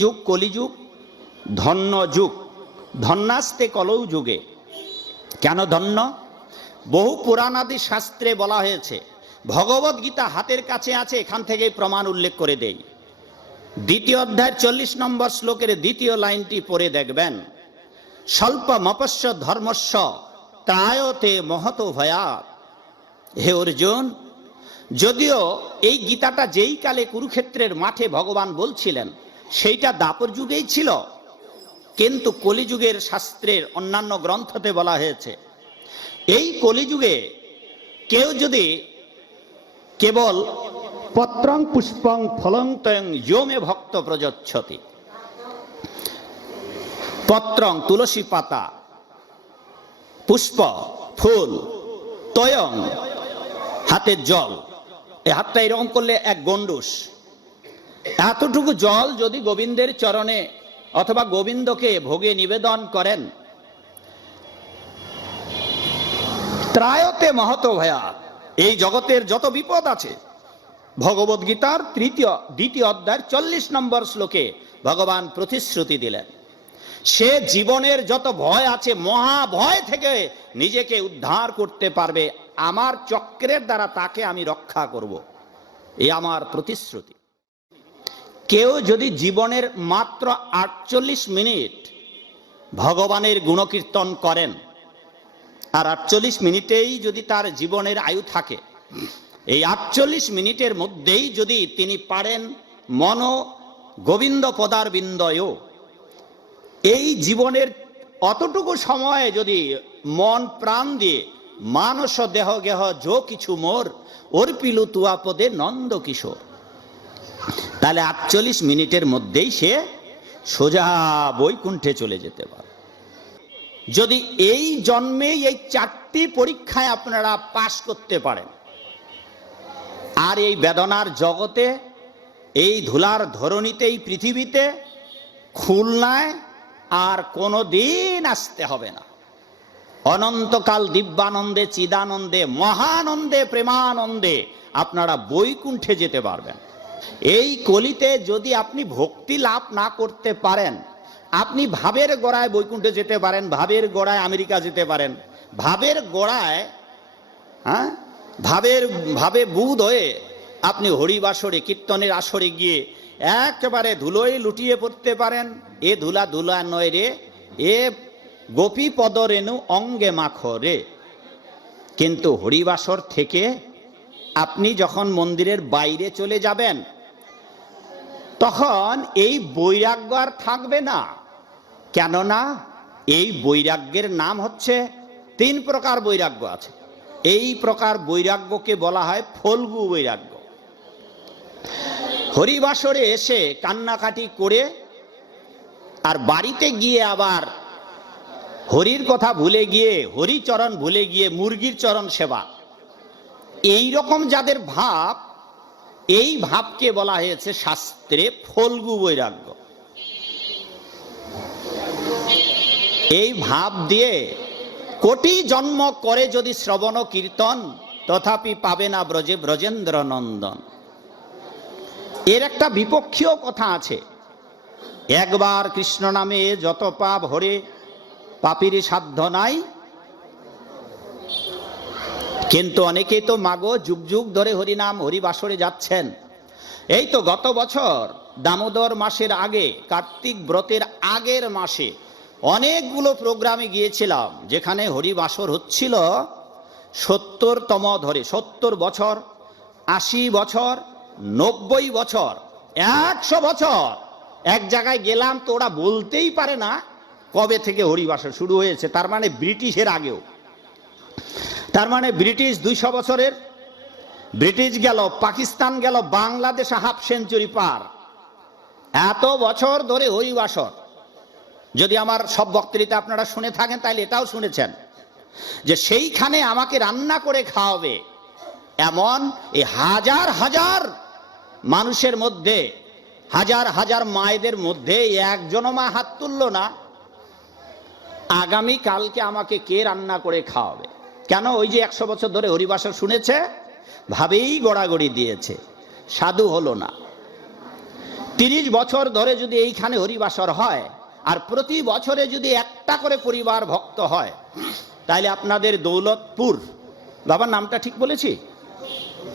যুগ কলিযুগ ধন্য যুগ ধন্যাস্তে কলৌ যুগে। কেন ধন্য? বহু পুরাণাদি শাস্ত্রে বলা হয়েছে, ভগবত গীতা হাতের কাছে আছে, এখান থেকেই প্রমাণ উল্লেখ করে দেই। দ্বিতীয় অধ্যায়ের চল্লিশ নম্বর শ্লোকের দ্বিতীয় লাইনটি পড়ে দেখবেন। স্বল্প মপস্য ধর্মস্য ত্রায়তে মহত ভয়াত হে অর্জুন, যদিও এই গীতাটা যেই কালে কুরুক্ষেত্রের মাঠে ভগবান বলছিলেন সেইটা দাপর যুগেই ছিল। কিন্তু কলিযুগের শাস্ত্রের অন্যান্য গ্রন্থতে বলা হয়েছে, এই কলিযুগে কেউ যদি কেবল পত্রং পুষ্পং ফলং তয়ং যোমে ভক্ত প্রযচ্ছতি, পত্রং তুলসী পাতা, পুষ্প, ফুল, তয়ং হাতের জল এই হাতটা এরকম করলে এক গন্ডুস এতটুকু জল যদি গোবিন্দের চরণে অথবা গোবিন্দকে ভোগে নিবেদন করেন। ত্রায়তে মহত ভয়া, এই জগতের যত বিপদ আছে। ভগবদ গীতার তৃতীয়, দ্বিতীয় অধ্যায়ের চল্লিশ নম্বর শ্লোকে ভগবান প্রতিশ্রুতি দিলেন, সে জীবনের যত ভয় আছে মহা ভয় থেকে নিজেকে উদ্ধার করতে পারবে। আমার চক্রের দ্বারা তাকে আমি রক্ষা করব। এই আমার প্রতিশ্রুতি। কেউ যদি জীবনের মাত্র আটচল্লিশ মিনিট ভগবানের গুণকীর্তন করেন, আর আটচল্লিশ মিনিটেই যদি তার জীবনের আয়ু থাকে, এই আটচল্লিশ মিনিটের মধ্যেই যদি তিনি পারেন মন গোবিন্দ পদার বিন্দয় এই জীবনের অতটুকু সময়ে যদি মন প্রাণ দিয়ে মানস দেহ গেহ যো কিছু মোর, অর্পিলু তুয়াপদে নন্দ কিশোর। তাহলে আটচল্লিশ মিনিটের মধ্যেই সে সোজা বৈকুণ্ঠে চলে যেতে পারে। যদি এই জন্মেই এই চারটি পরীক্ষায় আপনারা পাশ করতে পারেন, আর এই বেদনার জগতে, এই ধুলার ধরণীতে, এই পৃথিবীতে খুলনায় আর কোনো দিন আসতে হবে না। অনন্তকাল দিব্যানন্দে, চিদানন্দে, মহানন্দে, প্রেমানন্দে আপনারা বৈকুণ্ঠে যেতে পারবেন। এই কলিতে যদি আপনি ভক্তি লাভ না করতে পারেন, আপনি ভাবের গোড়ায় বৈকুণ্ঠে যেতে পারেন, ভাবের গোড়ায় আমেরিকা যেতে পারেন, ভাবের গোড়ায় হ্যাঁ? ভাবের, ভাবে বুধ হয়ে আপনি হরিবাসরে, কীর্তনের আসরে গিয়ে একেবারে ধুলোয় লুটিয়ে পড়তে পারেন। এ ধুলা ধুলা নয় রে, এ গোপী পদ রেণু অঙ্গে মাখ রে কিন্তু হরিবাসর থেকে আপনি যখন মন্দিরের বাইরে চলে যাবেন, তখন এই বৈরাগ্য আর থাকবে না। কেননা এই বৈরাগ্যের নাম হচ্ছে তিন প্রকার বৈরাগ্য আছে। এই প্রকার বৈরাগ্যকে বলা হয় ফলগু বৈরাগ্য। হরিবাসরে এসে কান্নাকাটি করে আর বাড়িতে গিয়ে আবার হরির কথা ভুলে গিয়ে, হরিচরণ ভুলে গিয়ে মুরগির চরণ সেবা। এই রকম যাদের ভাব, এই ভাবকে বলা হয়েছে শাস্ত্রে ফলগু বৈরাগ্য। এই ভাব দিয়ে কোটি জন্ম করে যদি শ্রবণ কীর্তন, তথাপি পাবে না ব্রজে ব্রজেন্দ্র নন্দন এর একটা বিপক্ষীয় কথা আছে। একবার কৃষ্ণ নামে যত পাপ হরে, পাপির সাধ্য নাই কিন্তু অনেকেই তো মাগো যুগ যুগ ধরে হরিনাম হরিবাসরে যাচ্ছেন। এই তো গত বছর দামোদর মাসের আগে, কার্তিক ব্রতের আগের মাসে অনেকগুলো প্রোগ্রামে গিয়েছিলাম, যেখানে হরিবাসর হচ্ছিল সত্তরতম ধরে, সত্তর বছর, আশি বছর, নব্বই বছর, একশো বছর। এক জায়গায় গেলাম তো ওরা বলতেই পারে না কবে থেকে হরিবাসর শুরু হয়েছে, তার মানে ব্রিটিশের আগেও। তার মানে ব্রিটিশ দুইশো বছরের, ব্রিটিশ গেল, পাকিস্তান গেল, বাংলাদেশে হাফ সেঞ্চুরি পার। এত বছর ধরে হরিবাসর যদি আমার সব বক্তৃতা আপনারা শুনে থাকেন, তাহলে এটাও শুনেছেন যে সেইখানে আমাকে রান্না করে খাওয়াবে এমন এই হাজার হাজার মানুষের মধ্যে, হাজার হাজার মায়েদের মধ্যে একজনও মা হাত তুলল না। আগামী কালকে আমাকে কে রান্না করে খাওয়াবে? কেন ওই যে একশো বছর ধরে হরিবাসর শুনেছে? ভাবেই গড়াগড়ি দিয়েছে। সাধু হলো না। তিরিশ বছর ধরে যদি এইখানে হরিবাসর হয়, আর প্রতি বছরে যদি একটা করে পরিবার ভক্ত হয় তাহলে আপনাদের দৌলতপুর, বাবার নামটা ঠিক বলেছি?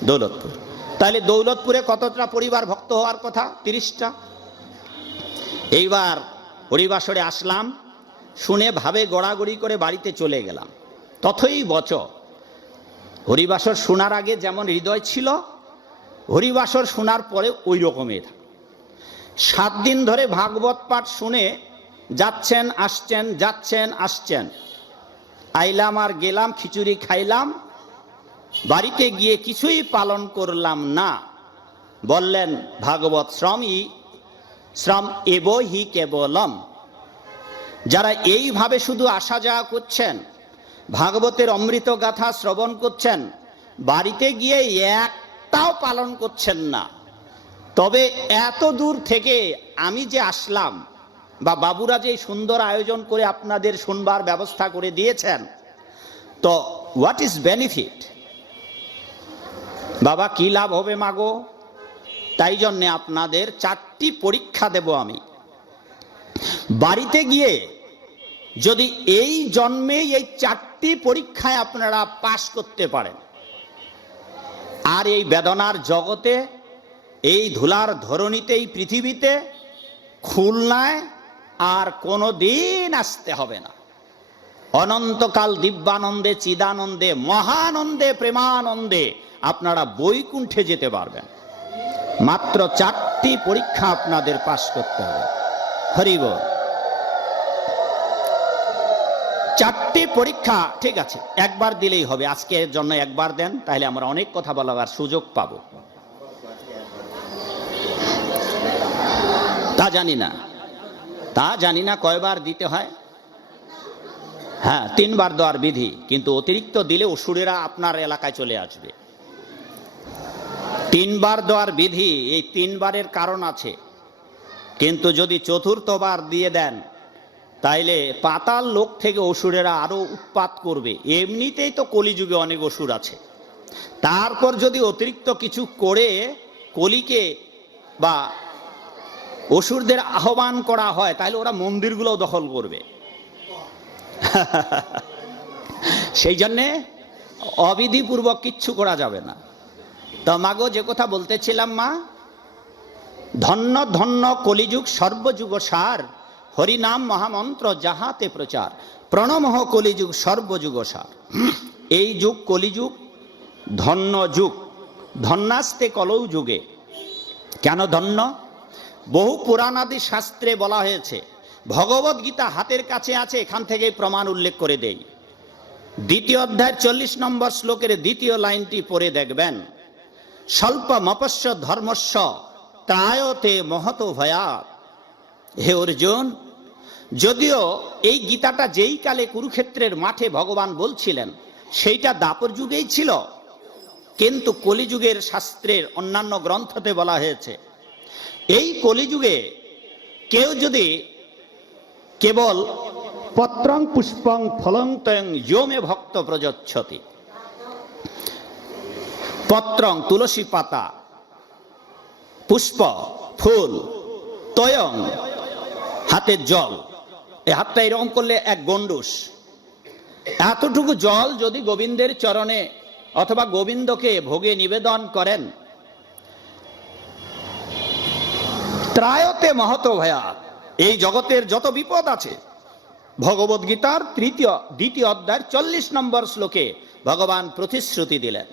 দৌলতপুর। তাহলে দৌলতপুরে কতটা পরিবার ভক্ত হওয়ার কথা? তিরিশটা। এইবার হরিবাসরে আসলাম, শুনে ভাবে গড়াগড়ি করে বাড়িতে চলে গেলাম। তথই বচ। হরিবাসর শোনার আগে যেমন হৃদয় ছিল, হরিবাসর শোনার পরে ওই রকমই থাকে। সাত দিন ধরে ভাগবত পাঠ শুনে যাচ্ছেন, আসছেন যাচ্ছেন, আসছেন। আইলাম আর গেলাম, খিচুড়ি খাইলাম, বাড়িতে গিয়ে কিছুই পালন করলাম না। বললেন, ভাগবত শ্রমই শ্রম এব হি কেবলম। যারা এইভাবে শুধু আসা যাওয়া করছেন ভাগবতের অমৃত গাথা শ্রবণ করছেন, বাড়িতে গিয়ে একটাও পালন করছেন না। তবে এত দূর থেকে আমি যে আসলাম বা বাবুরা যে সুন্দর আয়োজন করে আপনাদের শুনবার ব্যবস্থা করে দিয়েছেন, তো হোয়াট ইজ বেনিফিট বাবা, কি লাভ হবে মাগো? তাই জন্যে আপনাদের চারটি পরীক্ষা দেব আমি। বাড়িতে গিয়ে যদি এই জন্মেই এই চারটি পরীক্ষায় আপনারা পাশ করতে পারেন, আর এই বেদনার জগতে, এই ধুলার ধরণীতে, এই পৃথিবীতে খুলনায় আর কোনো দিন আসতে হবে না। অনন্তকাল দিব্যানন্দে, চিদানন্দে, মহানন্দে, প্রেমানন্দে আপনারা বৈকুণ্ঠে যেতে পারবেন। মাত্র চারটি পরীক্ষা আপনাদের পাশ করতে হবে। হরিব চারটি পরীক্ষা, ঠিক আছে, একবার দিলেই হবে। আজকের জন্য একবার দেন, তাহলে আমরা অনেক কথা বলার সুযোগ পাবো। তা জানি না। তা জানি না কয়বার দিতে হয়। হ্যাঁ তিনবার দেওয়ার বিধি, কিন্তু অতিরিক্ত দিলে অসুরেরা আপনার এলাকায় চলে আসবে। তিনবার দেওয়ার বিধি, এই তিনবারের কারণ আছে। কিন্তু যদি চতুর্থবার দিয়ে দেন তাইলে পাতাল লোক থেকে অসুরেরা আরও উৎপাত করবে। এমনিতেই তো কলিযুগে অনেক অসুর আছে। তারপর যদি অতিরিক্ত কিছু করে কলিকে বা অসুরদের আহ্বান করা হয় তাহলে ওরা মন্দিরগুলো দখল করবে। সেই জন্যে অবিধিপূর্বক কিচ্ছু করা যাবে না। তো মাগো, যে কথা বলতেছিলাম মা, ধন্য ধন্য কলিযুগ সর্বযুগ সার। হরিনাম মহামন্ত্র যাহাতে প্রচার। প্রণমহ কলিযুগ সর্বযুগ সার এই যুগ কলিযুগ, ধন্য যুগ। ধন্যাস্তে কলৌ যুগে। কেন ধন্য? বহু পুরাণাদি শাস্ত্রে বলা হয়েছে, ভগবত গীতা হাতের কাছে আছে, এখান থেকে প্রমাণ উল্লেখ করে দেই। দ্বিতীয় অধ্যায়ের চল্লিশ নম্বর শ্লোকের দ্বিতীয় লাইনটি পড়ে দেখবেন। স্বল্প মপস্য ধর্মস্ব ত্রায়তে মহত ভয়াত হে অর্জুন যদিও এই গীতাটা যেই কালে কুরুক্ষেত্রের মাঠে ভগবান বলছিলেন, সেইটা দাপর যুগেই ছিল। কিন্তু কলিযুগের শাস্ত্রের অন্যান্য গ্রন্থতে বলা হয়েছে, এই কলিযুগে কেউ যদি কেবল পত্রং পুষ্পং ফলং তয়ং যোমে ভক্ত প্রযচ্ছতি, পত্রং তুলসী পাতা, পুষ্প, ফুল, তয়ং হাতের জল এই হাতটা এরকম করলে এক গন্ডুস। এতটুকু জল যদি গোবিন্দের চরণে অথবা গোবিন্দকে ভোগে নিবেদন করেন। ত্রায়তে মহত ভয়া, এই জগতের যত বিপদ আছে। ভগবদ্গীতার তৃতীয়, দ্বিতীয় অধ্যায়ের চল্লিশ নম্বর শ্লোকে ভগবান প্রতিশ্রুতি দিলেন।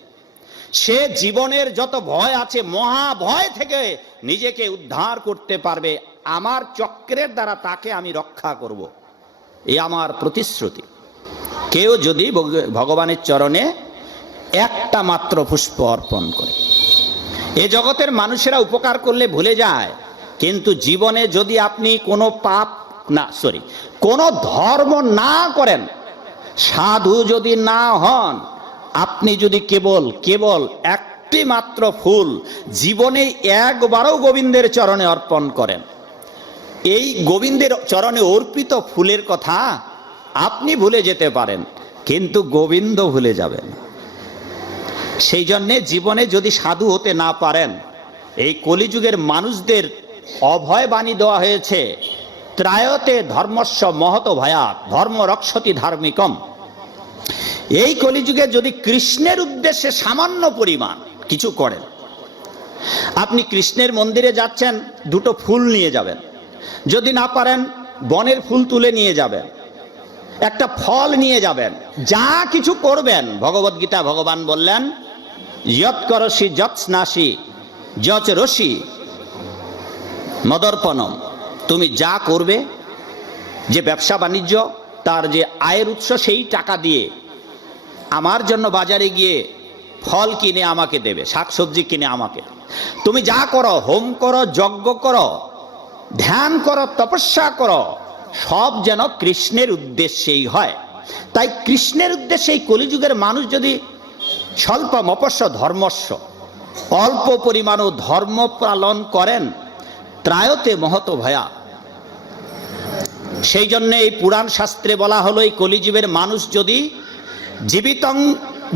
সে জীবনের যত ভয় আছে, মহা ভয় থেকে নিজেকে উদ্ধার করতে পারবে। আমার চক্রের দ্বারা তাকে আমি রক্ষা করব। এই আমার প্রতিশ্রুতি। কেউ যদি ভগবানের চরণে একটা মাত্র পুষ্প অর্পণ করে। এ জগতের মানুষেরা উপকার করলে ভুলে যায়, কিন্তু জীবনে যদি আপনি কোনো পাপ, না সরি কোনো ধর্ম না করেন, সাধু যদি না হন আপনি যদি কেবল কেবল একটি মাত্র ফুল জীবনে একবারও গোবিন্দের চরণে অর্পণ করেন, এই গোবিন্দের চরণে অর্পিত ফুলের কথা আপনি ভুলে যেতে পারেন, কিন্তু গোবিন্দ ভুলে যাবেন। সেই জন্যে জীবনে যদি সাধু হতে না পারেন, এই কলিযুগের মানুষদের অভয় বাণী দেওয়া হয়েছে, ত্রায়তে ধর্মস্ব মহত ভয়া ধর্ম রক্ষতি ধার্মিকম। এই কলিযুগে যদি কৃষ্ণের উদ্দেশ্যে সামান্য পরিমাণ কিছু করেন, আপনি কৃষ্ণের মন্দিরে যাচ্ছেন, দুটো ফুল নিয়ে যাবেন। যদি না পারেন, বনের ফুল তুলে নিয়ে যাবেন। একটা ফল নিয়ে যাবেন। যা কিছু করবেন ভগবদ্গীতা ভগবান বললেন, যৎ করসি, যৎ স্নাসি যচ রসি, মদর্পণম। তুমি যা করবে, যে ব্যবসা বাণিজ্য, তার যে আয়ের উৎস, সেই টাকা দিয়ে আমার জন্য বাজারে গিয়ে ফল কিনে আমাকে দেবে, শাকসবজি কিনে আমাকে। তুমি যা করো, হোম করো, যজ্ঞ করো, ধ্যান করো, তপস্যা করো, সব যেন কৃষ্ণের উদ্দেশ্যেই হয়। তাই কৃষ্ণের উদ্দেশ্যে এই কলিযুগের মানুষ যদি স্বল্প মপস্য ধর্মস্ব অল্প পরিমাণও ধর্ম পালন করেন, ত্রায়তে মহত ভয়া। সেই জন্য এই পুরাণ শাস্ত্রে বলা হলো, এই কলিযুগের মানুষ যদি জীবিতং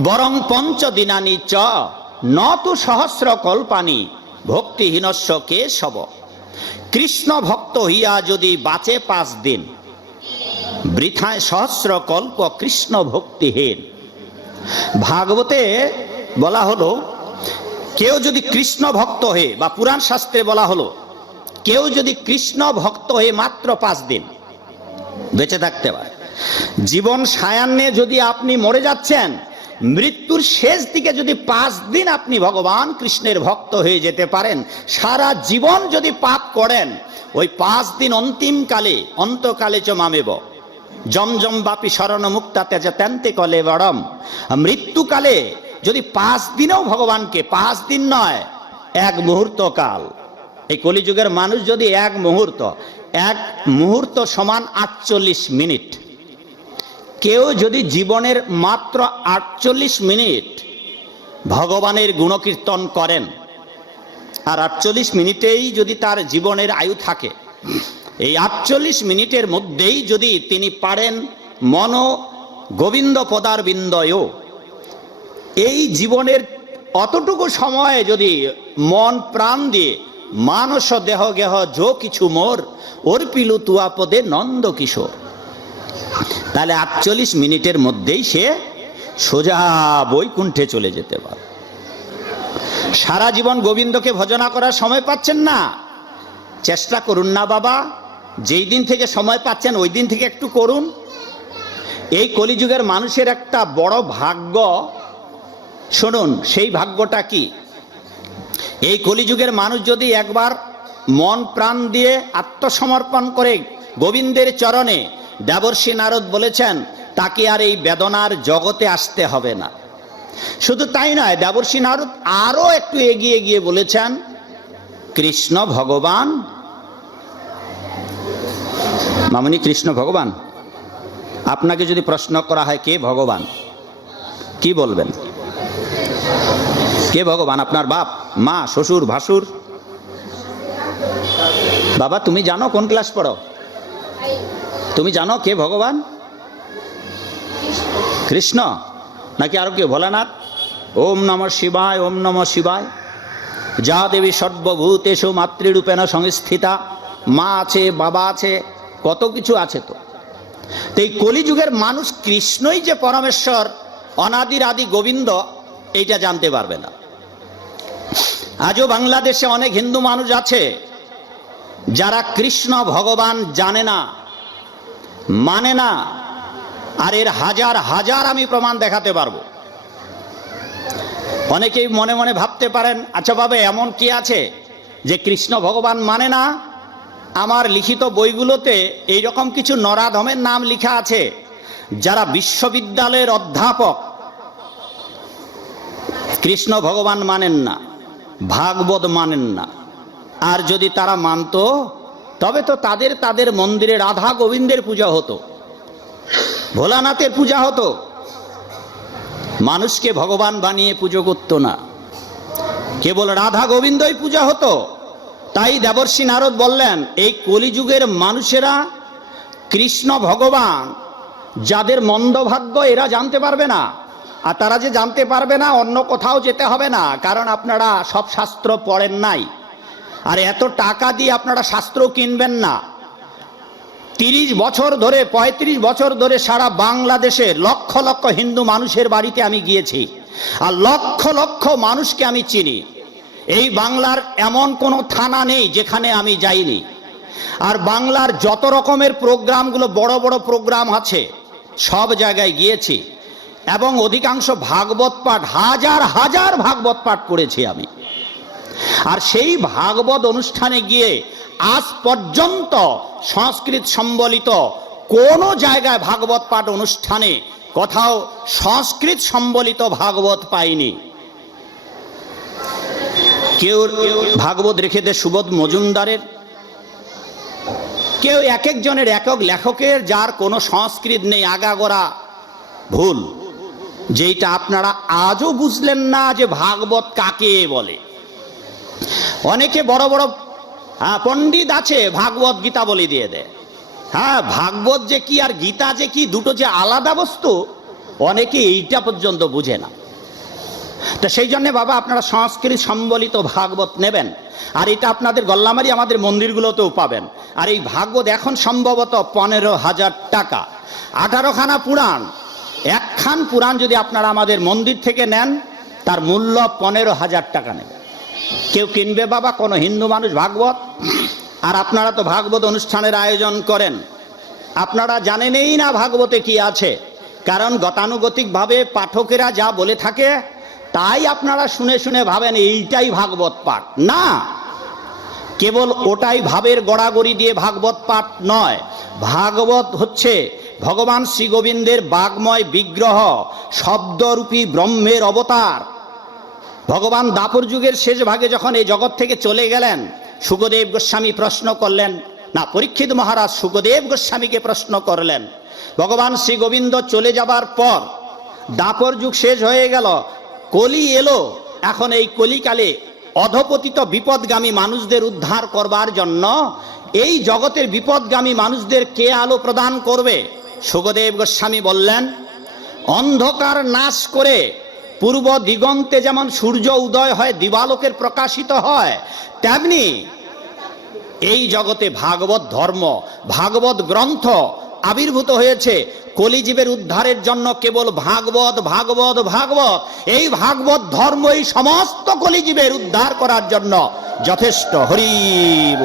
বরং পঞ্চদিনানি চ ন তু সহস্র কল্পানি ভক্তিহীনস্ব কে সব কৃষ্ণ ভক্ত হইয়া যদি বাঁচে পাঁচ দিন বৃথায় সহস্র কল্প কৃষ্ণ ভক্তিহীন। ভাগবতে বলা হলো, কেউ যদি কৃষ্ণ ভক্ত হয়ে, বা পুরাণ শাস্ত্রে বলা হলো, কেউ যদি কৃষ্ণ ভক্ত হয়ে মাত্র পাঁচ দিন, বেঁচে থাকতে পারে। জীবন সায়ান্নে যদি আপনি মরে যাচ্ছেন, মৃত্যুর শেষ দিকে যদি পাঁচ দিন আপনি ভগবান কৃষ্ণের ভক্ত হয়ে যেতে পারেন, সারা জীবন যদি পাপ করেন, ওই পাঁচ দিন অন্তিমকালে অন্তকালে চ মামেব জমজম বাপি শরণ মুক্তা তেজা তেন্তে কলে বড়ম। মৃত্যুকালে যদি পাঁচ দিনেও ভগবানকে, পাঁচ দিন নয়, এক মুহূর্ত কাল। এই কলিযুগের মানুষ যদি এক মুহূর্ত এক মুহূর্ত সমান আটচল্লিশ মিনিট। কেউ যদি জীবনের মাত্র আটচল্লিশ মিনিট ভগবানের গুণকীর্তন করেন, আর আটচল্লিশ মিনিটেই যদি তার জীবনের আয়ু থাকে, এই আটচল্লিশ মিনিটের মধ্যেই যদি তিনি পারেন মন গোবিন্দ পদার বিন্দয় এই জীবনের অতটুকু সময়ে যদি মন প্রাণ দিয়ে মানস দেহ গেহ যো কিছু মোর, অর্পিলু তুয়াপদে নন্দ কিশোর। তাহলে আটচল্লিশ মিনিটের মধ্যেই সে সোজা বৈকুণ্ঠে চলে যেতে পারে। সারা জীবন গোবিন্দকে ভজনা করার সময় পাচ্ছেন না। চেষ্টা করুন না বাবা, যেই দিন থেকে সময় পাচ্ছেন ওই দিন থেকে একটু করুন। এই কলিযুগের মানুষের একটা বড় ভাগ্য, শুনুন, সেই ভাগ্যটা কি? এই কলিযুগের মানুষ যদি একবার মন প্রাণ দিয়ে আত্মসমর্পণ করে গোবিন্দের চরণে দেবর্ষী নারদ বলেছেন, তাকে আর এই বেদনার জগতে আসতে হবে না। শুধু তাই নয়, দেবর্ষী নারদ আরও একটু এগিয়ে গিয়ে বলেছেন, কৃষ্ণ ভগবান, মামনি কৃষ্ণ ভগবান, আপনাকে যদি প্রশ্ন করা হয়, কে ভগবান? কি বলবেন? কে ভগবান? আপনার বাপ, মা, শ্বশুর, ভাসুর? বাবা, তুমি জানো কোন ক্লাস পড়ো? তুমি জানো কে ভগবান? কৃষ্ণ। নাকি আরও কে ভোলানাথ? ওম নম শিবায়, ওম নম শিবায়। যা দেবী সর্বভূতেষু মাতৃরূপেণ সংস্থিতা। মা আছে, বাবা আছে, কত কিছু আছে তো। এই কলিযুগের মানুষ কৃষ্ণই যে পরমেশ্বর অনাদির আদি গোবিন্দ, এইটা জানতে পারবে না। আজও বাংলাদেশে অনেক হিন্দু মানুষ আছে, যারা কৃষ্ণ ভগবান জানে না। মানে না। আর এর হাজার হাজার আমি প্রমাণ দেখাতে পারব। অনেকেই মনে মনে ভাবতে পারেন আচ্ছা বাবা, এমন কি আছে যে কৃষ্ণ ভগবান মানে না? আমার লিখিত বইগুলোতে এই রকম কিছু নরাধমের নাম লেখা আছে, যারা বিশ্ববিদ্যালয়ের অধ্যাপক। কৃষ্ণ ভগবান মানেন না, ভাগবত মানেন না। আর যদি তারা মানত তবে তো তাদের তাদের মন্দিরে রাধা গোবিন্দের পূজা হতো, ভোলানাথের পূজা হতো। মানুষকে ভগবান বানিয়ে পুজো করতো না। কেবল রাধা গোবিন্দই পূজা হতো। তাই দেবর্ষী নারদ বললেন, এই কলিযুগের মানুষেরা কৃষ্ণ ভগবান, যাদের মন্দভাগ্য এরা জানতে পারবে না, আর তারা যে জানতে পারবে না, অন্য কোথাও যেতে হবে না, কারণ আপনারা সব শাস্ত্র পড়েন নাই। আর এত টাকা দিয়ে আপনারা শাস্ত্র কিনবেন না। তিরিশ বছর ধরে ৩৫ বছর ধরে সারা বাংলাদেশে লক্ষ লক্ষ হিন্দু মানুষের বাড়িতে আমি গিয়েছি। আর লক্ষ লক্ষ মানুষকে আমি চিনি। এই বাংলার এমন কোনো থানা নেই যেখানে আমি যাইনি। আর বাংলার যত রকমের প্রোগ্রামগুলো, বড় বড় প্রোগ্রাম আছে, সব জায়গায় গিয়েছি। এবং অধিকাংশ ভাগবত পাঠ, হাজার হাজার ভাগবত পাঠ করেছি আমি। আর সেই ভাগবত অনুষ্ঠানে গিয়ে আজ পর্যন্ত সংস্কৃত সম্বলিত কোনো জায়গায় ভাগবত পাঠ অনুষ্ঠানে কোথাও সংস্কৃত সম্বলিত ভাগবত পাইনি। কেউ ভাগবত রেখে দে সুবোধ মজুমদারের, কেউ এক একজনের একক লেখকের যার কোনো সংস্কৃত নেই, আগাগোড়া ভুল, যেইটা আপনারা আজও বুঝলেন না যে ভাগবত কাকে বলে। অনেকে বড় বড় হ্যাঁ পণ্ডিত আছে, ভাগবত গীতা বলে দিয়ে দেয়। হ্যাঁ ভাগবত যে কি আর গীতা যে কি, দুটো যে আলাদা বস্তু, অনেকে এইটা পর্যন্ত বুঝে না। তো সেই জন্য বাবা, আপনারা সংস্কৃত সম্বলিত ভাগবত নেবেন। আর এটা আপনাদের গল্লামারি আমাদের মন্দিরগুলোতেও পাবেন। আর এই ভাগবত এখন সম্ভবত পনেরো হাজার টাকা। আঠারোখানা পুরাণ, একখান পুরাণ যদি আপনারা আমাদের মন্দির থেকে নেন, তার মূল্য পনেরো হাজার টাকা নেবে কেউ কিনবে বাবা, কোনো হিন্দু মানুষ, ভাগবত। আর আপনারা তো ভাগবত অনুষ্ঠানের আয়োজন করেন। আপনারা জানেনই না ভাগবতে কি আছে। কারণ গতানুগতিকভাবে পাঠকেরা যা বলে থাকে, তাই আপনারা শুনে শুনে ভাবেন এইটাই ভাগবত পাঠ। না, কেবল ওটাই ভাবের গড়াগড়ি দিয়ে ভাগবত পাঠ নয়। ভাগবত হচ্ছে ভগবান শ্রী গোবিন্দের বাগময় বিগ্রহ, শব্দরূপী ব্রহ্মের অবতার। ভগবান দাপর যুগের শেষ ভাগে যখন এই জগৎ থেকে চলে গেলেন, সুখদেব গোস্বামী প্রশ্ন করলেন, না, পরীক্ষিত মহারাজ, সুখদেব গোস্বামীকে প্রশ্ন করলেন, ভগবান শ্রী গোবিন্দ চলে যাবার পর দাপর যুগ শেষ হয়ে গেল, কলি এলো, এখন এই কলিকালে অধপতিত বিপদগামী মানুষদের উদ্ধার করবার জন্য এই জগতের বিপদগামী মানুষদের কে আলো প্রদান করবে? সুখদেব গোস্বামী বললেন, অন্ধকার নাশ করে পূর্ব দিগন্তে যেমন সূর্য উদয় হয়, দিবালোকের প্রকাশিত হয়, তেমনি এই জগতে ভাগবত ধর্ম, ভাগবত গ্রন্থ আবির্ভূত হয়েছে। কলিজীবের উদ্ধারের জন্য কেবল ভাগবত ভাগবত ভাগবত, এই ভাগবত ধর্ম এই সমস্ত কলিজীবের উদ্ধার করার জন্য যথেষ্ট। হরিব